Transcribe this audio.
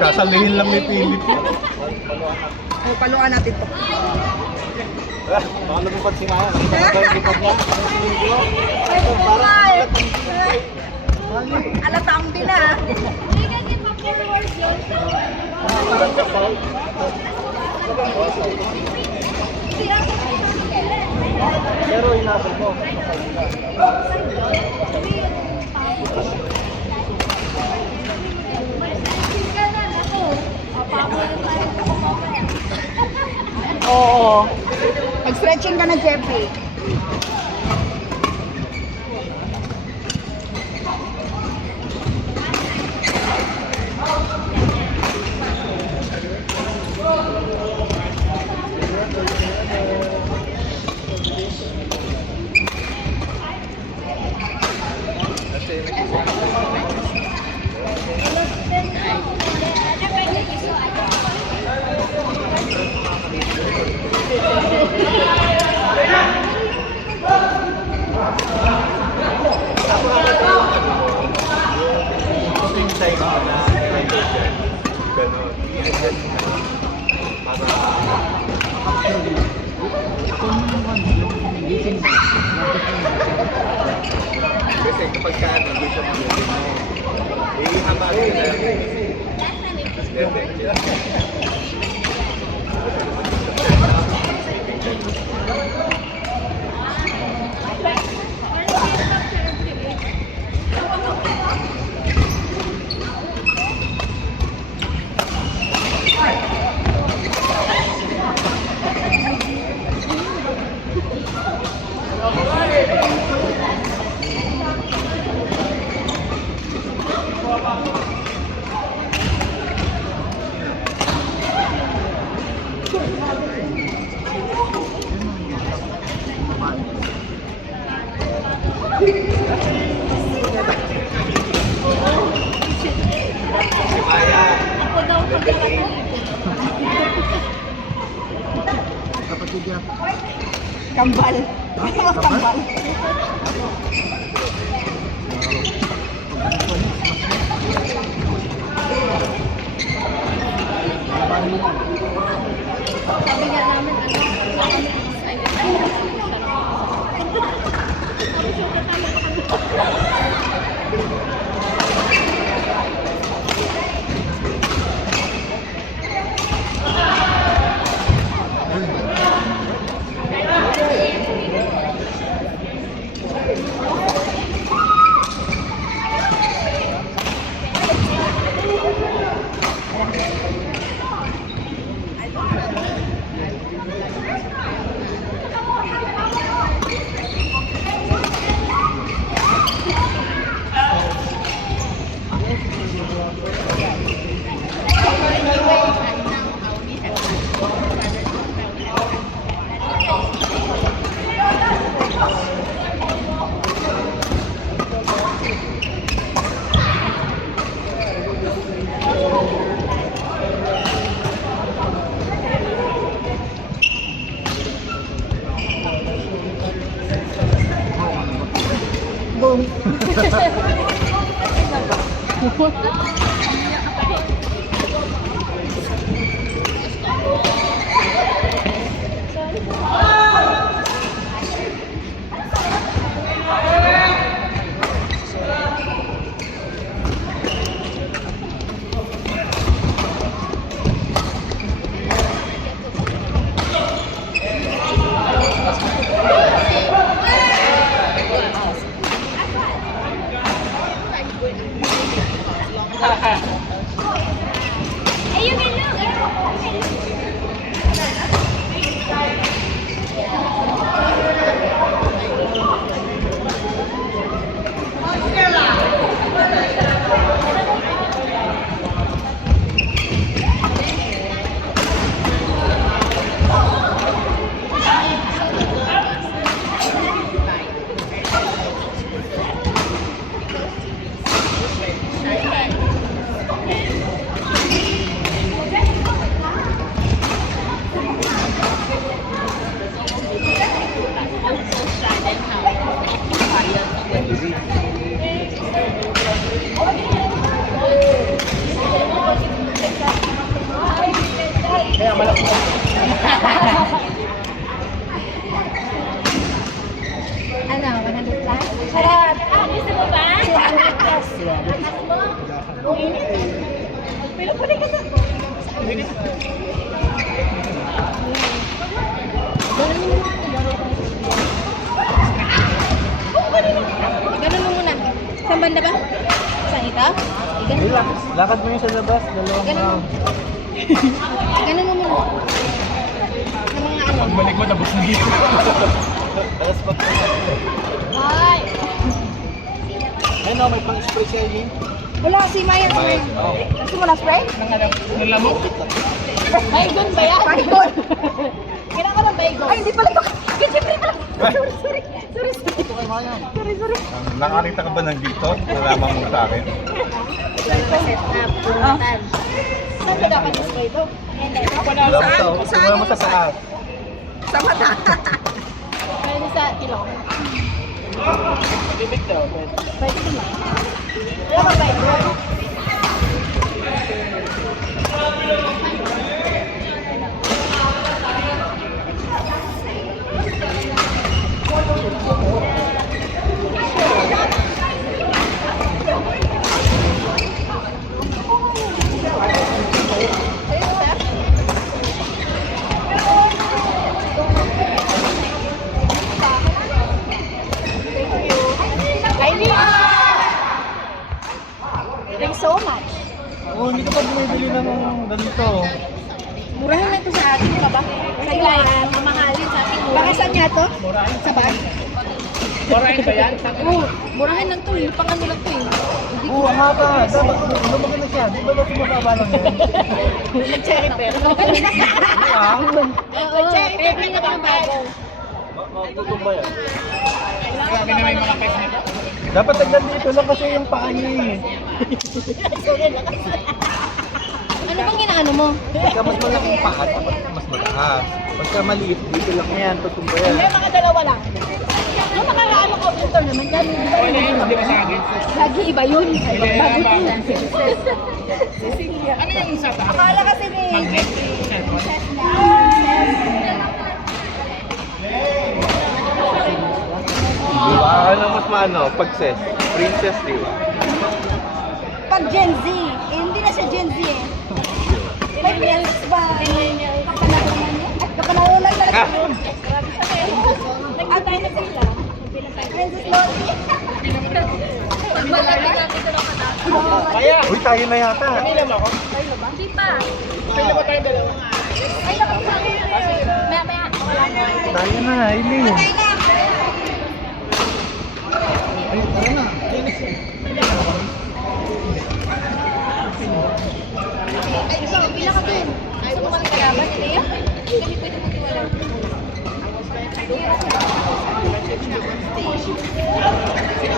Sasalihin lang ni Philip yun. O, paluan natin to. Baka lumipad si Maya. Nakita ko yung lipad niya. Ay, bumay! Alatang din ah. Pero inasal mo. Oo. Mag-stretching ka na, Jeffrey. Kasi kapag ka hindi siya mabuti mo, ihabagin na Kambal. Kambal. Sabi nga namin, Boom. Pila ka sa... Ganun mo muna. Saan banda ba? Saan ito? Ganun. Lakad mo yung sa labas, dalawang Ganun mo. round. Ganun mo muna. Ng mga ano. Balik mo, tapos na dito. Ay! Ayun o, may pang-spray siya yun. Wala, si Maya. Oo. Gusto mo na spray? Ng lamok. Baygon ba yan? Baygon. Kailangan ko ng baygon. Ay, hindi pala ito. Siyempre pala. Sorry. Nakarita ka ba nandito? Nalaman mo sa akin? Set up. Pulatan. Saan ka dapat spray ito? Wala mo sa, wala mo sa taas. Sa mata. Pwede sa ilong. Bibig daw. Pwede naman. Wala ba baygon? Thanks so much. Oo, hindi ka pa bumibili ng ganito. Murahan na ito sa atin, ka ba? Sa ilayan, mamahalin sa atin. Baka saan niya to? Sa bag? Murahin ba yan? Oo, murahan lang to eh. Pangano lang to eh. Hindi ko Oo, ang haba. Dapat lumaki na siya. Di ba ba sumababa lang yan? Nag-cherry pero. Oo, pwede na ba bago? Matutumba yan. Grabe na may mga pes nito. Dapat agad dito lang kasi yung paa niya eh. Ano bang inaano mo? Pagka mas malaking paa, dapat mas mataas. Pagka maliit, dito lang yan. Tutumba yan. May mga dalawa lang. Yung makakaano ka winter naman, yan, di ba yun? Lagi iba yun. Bago yun. Ano yung isa ba? Akala kasi ni... Di ba? Ano mas maano? Pag-ses. Princess, di ba? Pag Gen Z, eh, hindi na siya Gen Z eh. Millennials ba? Kapanahonan niya? At kapanahonan na lang yun. Nag-antay na sila. Princess Lottie. Uy, tayo na yata. Hindi pa. Ay, nakapagsabi. Maya. Tayo na, Aileen. Patay na. Ay, tayo na. Ay, ikaw, pila ka dun. Gusto mo kami kalaban, Leia? Hindi pwede magtiwala. Sino